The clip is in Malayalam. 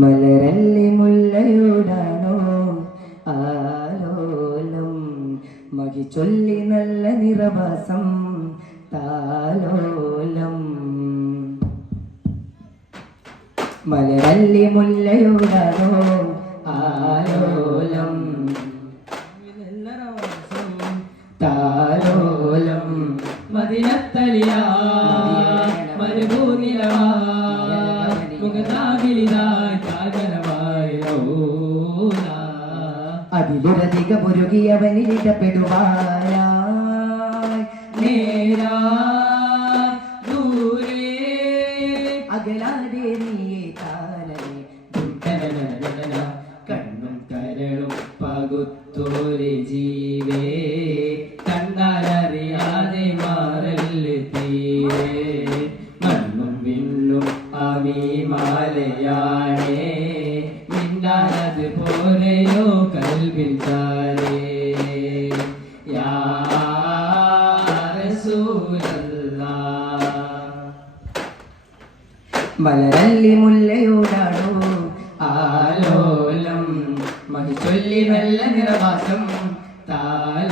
മലരല്ലി മുല്ലയോടാണോ ആലോലം മകി ചൊല്ലി നല്ല നിറവാസം താലോലം മലരല്ലി മുല്ലയോടാണോ ആലോലം താലോലം മദിനത്തലിയാ മരുഭൂനിലവാ അതിലൊരധിക പൊരുകിയവനിലിടപെടുവാനായി നേരാ ദൂരെ അകലാതെ നീയെ താനേ കണ്ണും കരളും പകുത്തോരെ ജീവേ കണ്ടാലറിയാതെ മാറല് തീരെ മണ്ണും വിണ്ണും അമീമാലയാണേ മിണ്ടാനത് പോലെയോ കൽവിൽ താരേ യാ റസൂലല്ലാഹ്. മലരല്ലി മുല്ലയോടാണോ ആലോലം മതി ചൊല്ലി നല്ല നിറവാസം താല